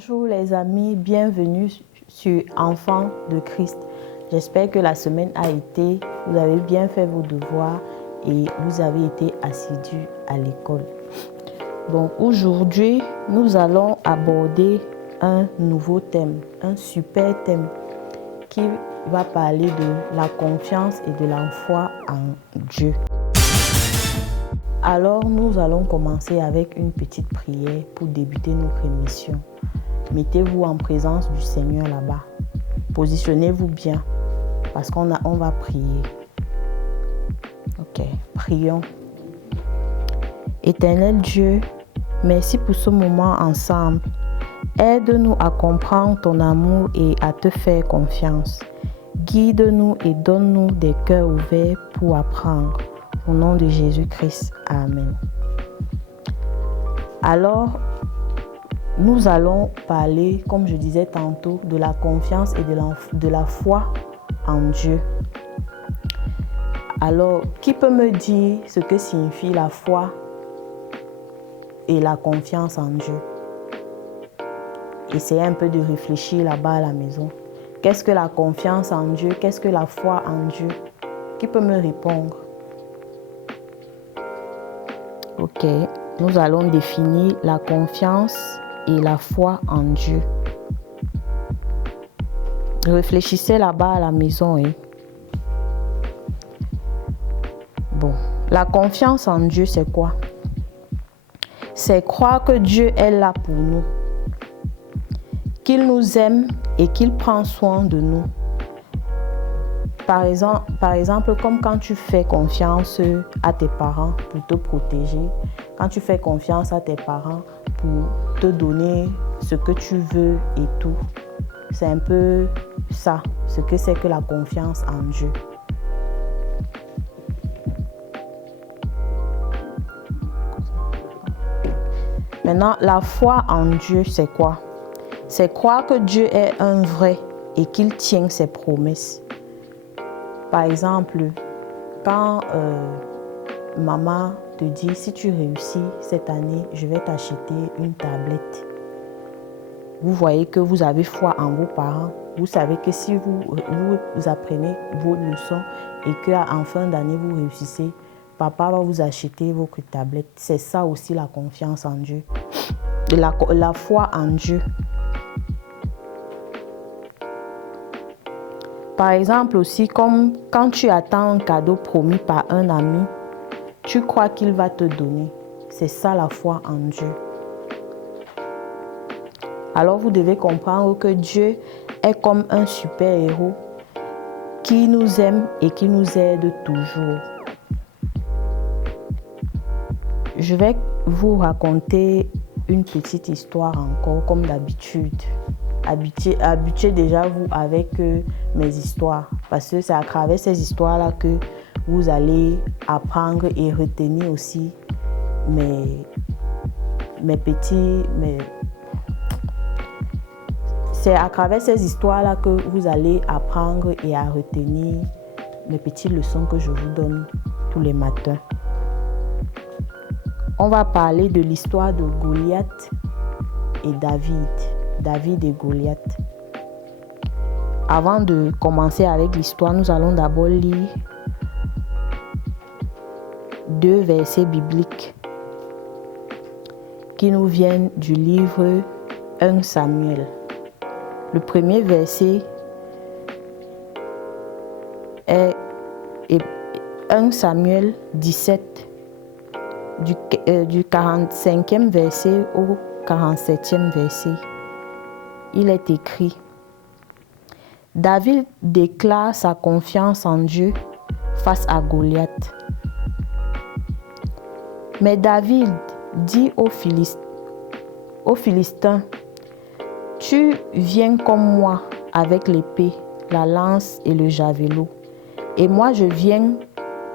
Bonjour les amis, bienvenue sur Enfants de Christ. J'espère que la semaine a été, vous avez bien fait vos devoirs et vous avez été assidus à l'école. Bon, aujourd'hui, nous allons aborder un nouveau thème, un super thème qui va parler de la confiance et de la foi en Dieu. Alors, nous allons commencer avec une petite prière pour débuter notre émission. Mettez-vous en présence du Seigneur là-bas. Positionnez-vous bien parce qu'on va prier. Ok, prions. Éternel Dieu, merci pour ce moment ensemble. Aide-nous à comprendre ton amour et à te faire confiance. Guide-nous et donne-nous des cœurs ouverts pour apprendre. Au nom de Jésus-Christ. Amen. Alors, nous allons parler, comme je disais tantôt, de la confiance et de la foi en Dieu. Alors, qui peut me dire ce que signifie la foi et la confiance en Dieu? Essayez un peu de réfléchir là-bas à la maison. Qu'est-ce que la confiance en Dieu? Qu'est-ce que la foi en Dieu? Qui peut me répondre? Ok, nous allons définir la confiance et la foi en Dieu. Réfléchissez là-bas à la maison. Bon, la confiance en Dieu, c'est quoi? C'est croire que Dieu est là pour nous, qu'il nous aime et qu'il prend soin de nous. Par exemple, comme quand tu fais confiance à tes parents pour te protéger, quand tu fais confiance à tes parents pour te donner ce que tu veux et tout. C'est un peu ça, ce que c'est que la confiance en Dieu. Maintenant, la foi en Dieu, c'est quoi? C'est croire que Dieu est un vrai et qu'il tient ses promesses. Par exemple, quand maman te dit, si tu réussis cette année, je vais t'acheter une tablette. Vous voyez que vous avez foi en vos parents. Vous savez que si vous apprenez vos leçons et qu'en fin d'année, vous réussissez, papa va vous acheter votre tablette. C'est ça aussi la confiance en Dieu. La foi en Dieu. Par exemple aussi, comme quand tu attends un cadeau promis par un ami, tu crois qu'il va te donner. C'est ça la foi en Dieu. Alors vous devez comprendre que Dieu est comme un super-héros qui nous aime et qui nous aide toujours. Je vais vous raconter une petite histoire encore comme d'habitude. Habituez déjà vous avec mes histoires parce que c'est à travers ces histoires-là que vous allez apprendre et retenir aussi c'est à travers ces histoires-là que vous allez apprendre et à retenir mes petites leçons que je vous donne tous les matins. On va parler de l'histoire de Goliath et David et Goliath. Avant de commencer avec l'histoire, nous allons d'abord lire 2 versets bibliques qui nous viennent du livre 1 Samuel. Le premier verset est 1 Samuel 17, du 45e verset au 47e verset. Il est écrit: David déclare sa confiance en Dieu face à Goliath. Mais David dit aux Philistins, tu viens comme moi avec l'épée, la lance et le javelot, et moi je viens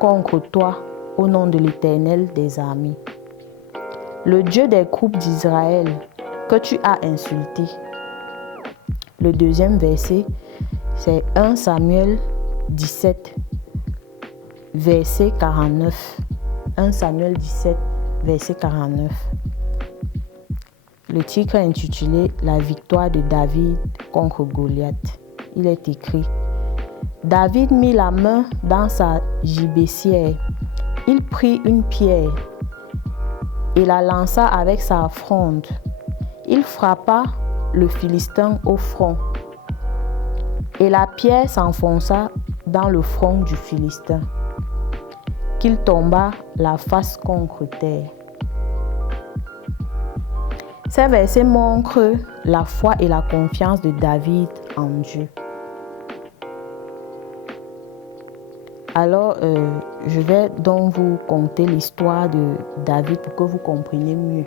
contre toi au nom de l'Éternel des armées, le Dieu des groupes d'Israël que tu as insulté. Le deuxième verset, c'est 1 Samuel 17, verset 49. 1 Samuel 17, verset 49. le titre est intitulé « La victoire de David contre Goliath ». Il est écrit: David mit la main dans sa gibecière. Il prit une pierre et la lança avec sa fronde. Il frappa le Philistin au front. Et la pierre s'enfonça dans le front du Philistin, qu'il tomba la face contre terre. Ces versets montrent la foi et la confiance de David en Dieu. Alors, je vais donc vous conter l'histoire de David pour que vous compreniez mieux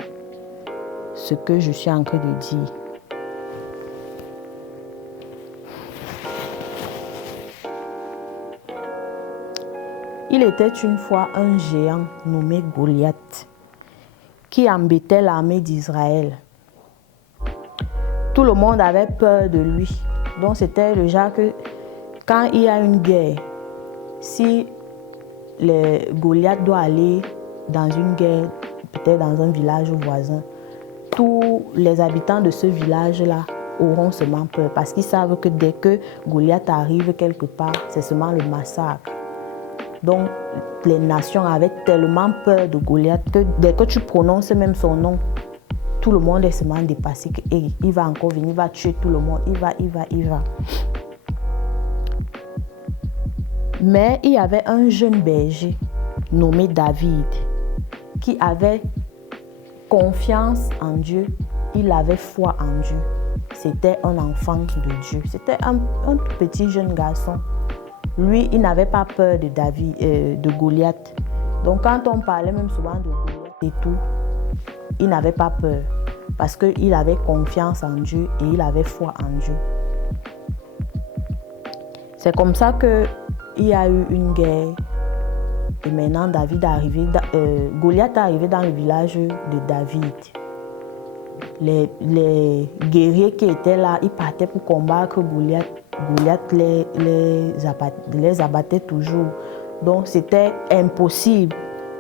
ce que je suis en train de dire. Il était une fois un géant nommé Goliath qui embêtait l'armée d'Israël. Tout le monde avait peur de lui. Donc c'était le genre que quand il y a une guerre, si le Goliath doit aller dans une guerre, peut-être dans un village voisin, tous les habitants de ce village-là auront seulement peur parce qu'ils savent que dès que Goliath arrive quelque part, c'est seulement le massacre. Donc, les nations avaient tellement peur de Goliath que dès que tu prononces même son nom, tout le monde est seulement dépassé. Il va encore venir, il va tuer tout le monde. Il va. Mais il y avait un jeune berger nommé David qui avait confiance en Dieu. Il avait foi en Dieu. C'était un enfant de Dieu. C'était un tout petit jeune garçon. Lui, il n'avait pas peur de Goliath. Donc, quand on parlait même souvent de Goliath et tout, il n'avait pas peur parce qu'il avait confiance en Dieu et il avait foi en Dieu. C'est comme ça qu'il y a eu une guerre et maintenant Goliath est arrivé dans le village de David. Les guerriers qui étaient là, ils partaient pour combattre Goliath. Goliath les abattait toujours. Donc c'était impossible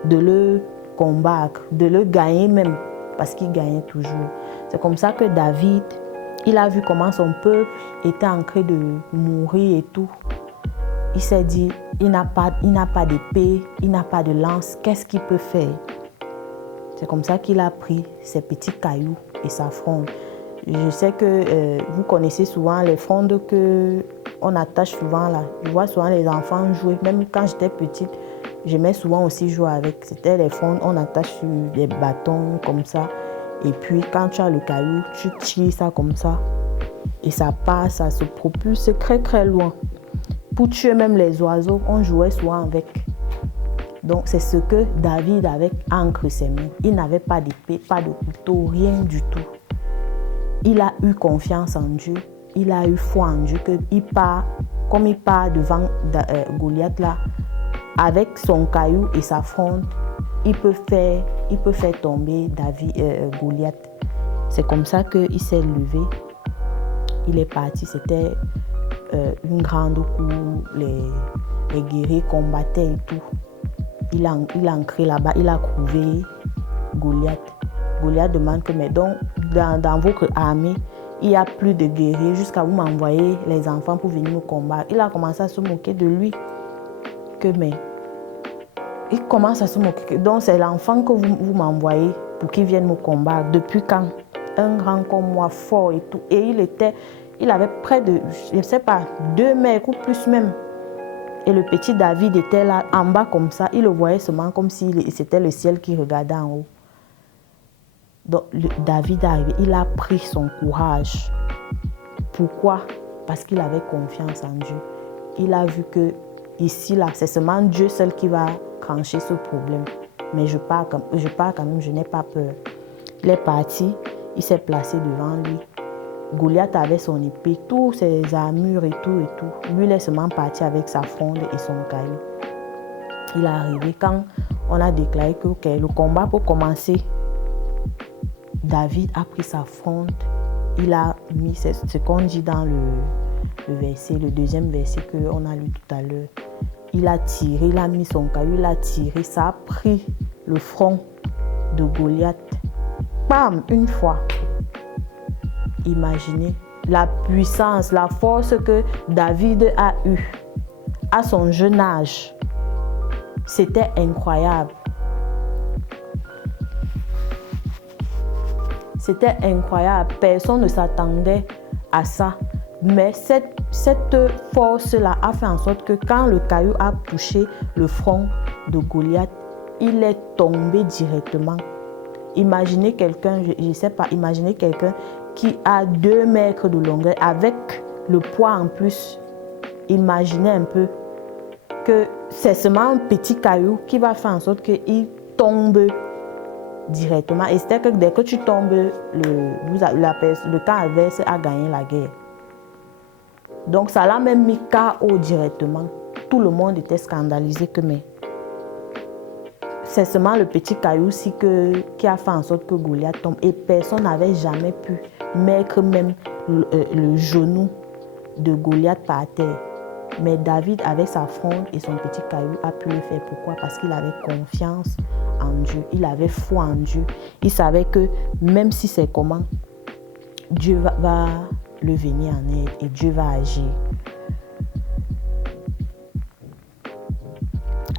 de le combattre, de le gagner même, parce qu'il gagnait toujours. C'est comme ça que David, il a vu comment son peuple était en train de mourir et tout. Il s'est dit, il n'a pas d'épée, il n'a pas de lance, qu'est-ce qu'il peut faire? C'est comme ça qu'il a pris ses petits cailloux et sa fronde. Je sais que vous connaissez souvent les frondes qu'on attache souvent là. Je vois souvent les enfants jouer. Même quand j'étais petite, j'aimais souvent aussi jouer avec. C'était les frondes, on attache sur des bâtons comme ça. Et puis quand tu as le caillou, tu tires ça comme ça. Et ça passe, ça se propulse très très loin. Pour tuer même les oiseaux, on jouait souvent avec. Donc c'est ce que David avait entre ses mains. Il n'avait pas d'épée, pas de couteau, rien du tout. Il a eu confiance en Dieu, il a eu foi en Dieu, comme il part devant Goliath là, avec son caillou et sa fronde, il peut faire tomber Goliath. C'est comme ça qu'il s'est levé, il est parti, c'était une grande cour, les guerriers combattaient et tout. Il a ancré là-bas, il a trouvé Goliath. Goliath demande que, mais donc, dans votre armée, il n'y a plus de guerriers jusqu'à vous m'envoyer les enfants pour venir me combattre. Il a commencé à se moquer de lui. Il commence à se moquer. Donc, c'est l'enfant que vous m'envoyez pour qu'il vienne me combattre. Depuis quand? Un grand comme moi, fort et tout. Et il avait près de, je ne sais pas, 2 mètres ou plus même. Et le petit David était là, en bas comme ça. Il le voyait seulement comme si c'était le ciel qui regardait en haut. Donc, David est arrivé, il a pris son courage. Pourquoi? Parce qu'il avait confiance en Dieu. Il a vu que ici, là, c'est seulement Dieu seul qui va trancher ce problème. Mais je pars quand même, je n'ai pas peur. Il est parti, il s'est placé devant lui. Goliath avait son épée, tous ses armures et tout. Lui, il est seulement parti avec sa fronde et son caillou. Il est arrivé quand on a déclaré que le combat peut commencer. David a pris sa fronde, il a mis ce qu'on dit dans le verset, le deuxième verset qu'on a lu tout à l'heure. Il a tiré, il a mis son caillou, il a tiré, ça a pris le front de Goliath. Bam, une fois. Imaginez la puissance, la force que David a eue à son jeune âge. C'était incroyable. C'était incroyable. Personne ne s'attendait à ça. Mais cette force-là a fait en sorte que quand le caillou a touché le front de Goliath, il est tombé directement. Imaginez quelqu'un, je ne sais pas, imaginez quelqu'un qui a 2 mètres de longueur avec le poids en plus. Imaginez un peu que c'est seulement un petit caillou qui va faire en sorte qu'il tombe directement. Et c'est que dès que tu tombes, le camp adverse a gagné la guerre. Donc ça l'a même mis KO directement. Tout le monde était scandalisé que mais c'est seulement le petit caillou qui a fait en sorte que Goliath tombe. Et personne n'avait jamais pu mettre même le genou de Goliath par terre. Mais David, avec sa fronde et son petit caillou, a pu le faire. Pourquoi? Parce qu'il avait confiance en Dieu. Il avait foi en Dieu. Il savait que même si c'est comment, Dieu va le venir en aide et Dieu va agir.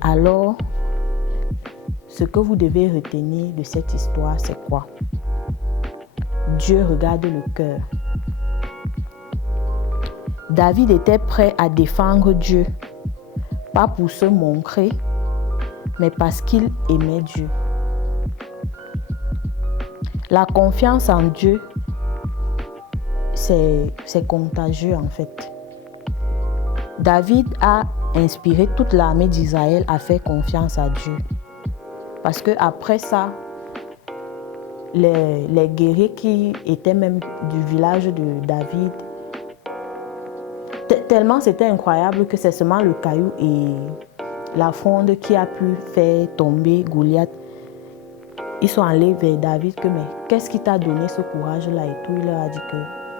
Alors, ce que vous devez retenir de cette histoire, c'est quoi? Dieu regarde le cœur. David était prêt à défendre Dieu, pas pour se montrer, mais parce qu'il aimait Dieu. La confiance en Dieu, c'est contagieux en fait. David a inspiré toute l'armée d'Israël à faire confiance à Dieu. Parce que après ça, les guerriers qui étaient même du village de David, tellement c'était incroyable que c'est seulement le caillou et la fronde qui a pu faire tomber Goliath. Ils sont allés vers David que mais qu'est-ce qui t'a donné ce courage-là et tout. Il leur a dit que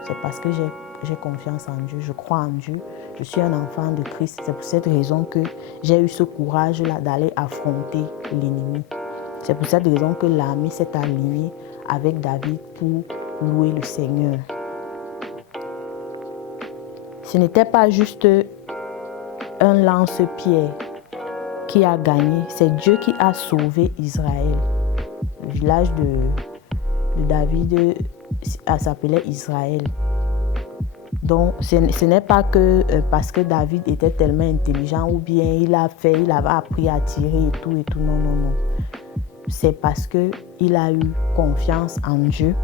c'est parce que j'ai confiance en Dieu, je crois en Dieu, je suis un enfant de Christ. C'est pour cette raison que j'ai eu ce courage-là d'aller affronter l'ennemi. C'est pour cette raison que l'armée s'est alignée avec David pour louer le Seigneur. Ce n'était pas juste un lance-pierre qui a gagné, c'est Dieu qui a sauvé Israël. Le village de David s'appelait Israël. Donc ce n'est pas que parce que David était tellement intelligent ou bien il avait appris à tirer et tout. Non. C'est parce qu'il a eu confiance en Dieu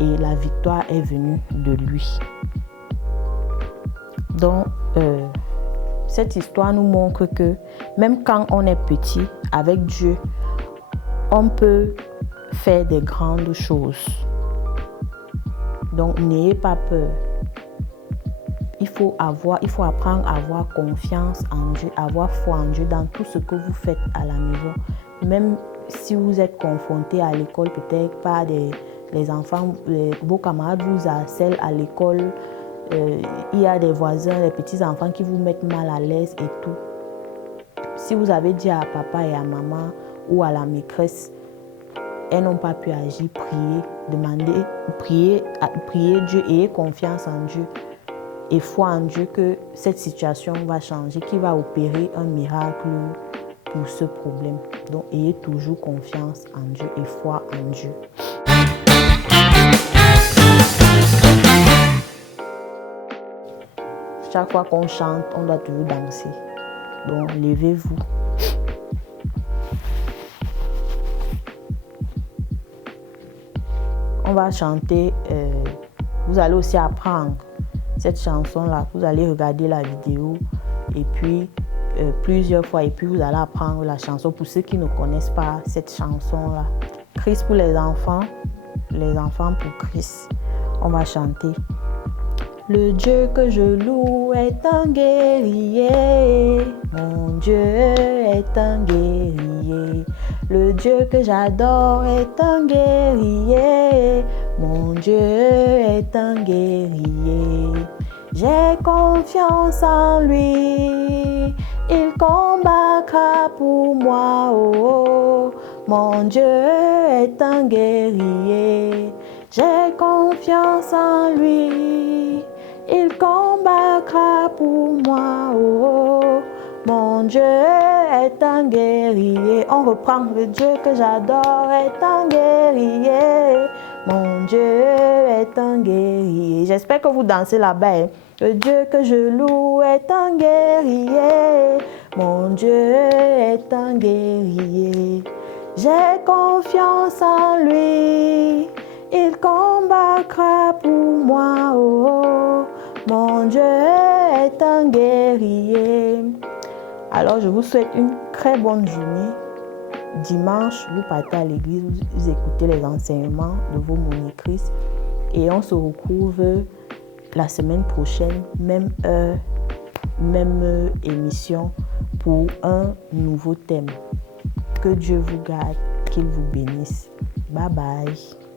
et la victoire est venue de lui. Donc, cette histoire nous montre que même quand on est petit, avec Dieu, on peut faire des grandes choses. Donc, n'ayez pas peur. Il faut apprendre à avoir confiance en Dieu, avoir foi en Dieu dans tout ce que vous faites à la maison. Même si vous êtes confronté à l'école, peut-être par les enfants, vos camarades vous harcèlent à l'école, il y a des voisins, des petits-enfants qui vous mettent mal à l'aise et tout. Si vous avez dit à papa et à maman ou à la maîtresse, elles n'ont pas pu agir, priez Dieu, ayez confiance en Dieu et foi en Dieu que cette situation va changer, qu'il va opérer un miracle pour ce problème. Donc, ayez toujours confiance en Dieu et foi en Dieu. Chaque fois qu'on chante, on doit toujours danser. Donc, levez-vous. On va chanter. Vous allez aussi apprendre cette chanson-là. Vous allez regarder la vidéo et puis plusieurs fois. Et puis, vous allez apprendre la chanson pour ceux qui ne connaissent pas cette chanson-là. Christ pour les enfants pour Christ. On va chanter. Le Dieu que je loue est un guerrier, mon Dieu est un guerrier. Le Dieu que j'adore est un guerrier, mon Dieu est un guerrier. J'ai confiance en lui, il combattra pour moi, oh, mon Dieu est un guerrier. J'ai confiance en lui, il combattra pour moi. Oh, mon Dieu est un guerrier. On reprend. Le Dieu que j'adore est un guerrier. Mon Dieu est un guerrier. J'espère que vous dansez là-bas. Hein. Le Dieu que je loue est un guerrier. Mon Dieu est un guerrier. J'ai confiance en lui. Il combattra pour moi. Oh, mon Dieu est un guerrier. Alors, je vous souhaite une très bonne journée. Dimanche, vous partez à l'église, vous écoutez les enseignements de vos monitrices et on se retrouve la semaine prochaine, même heure, même émission pour un nouveau thème. Que Dieu vous garde, qu'il vous bénisse. Bye bye.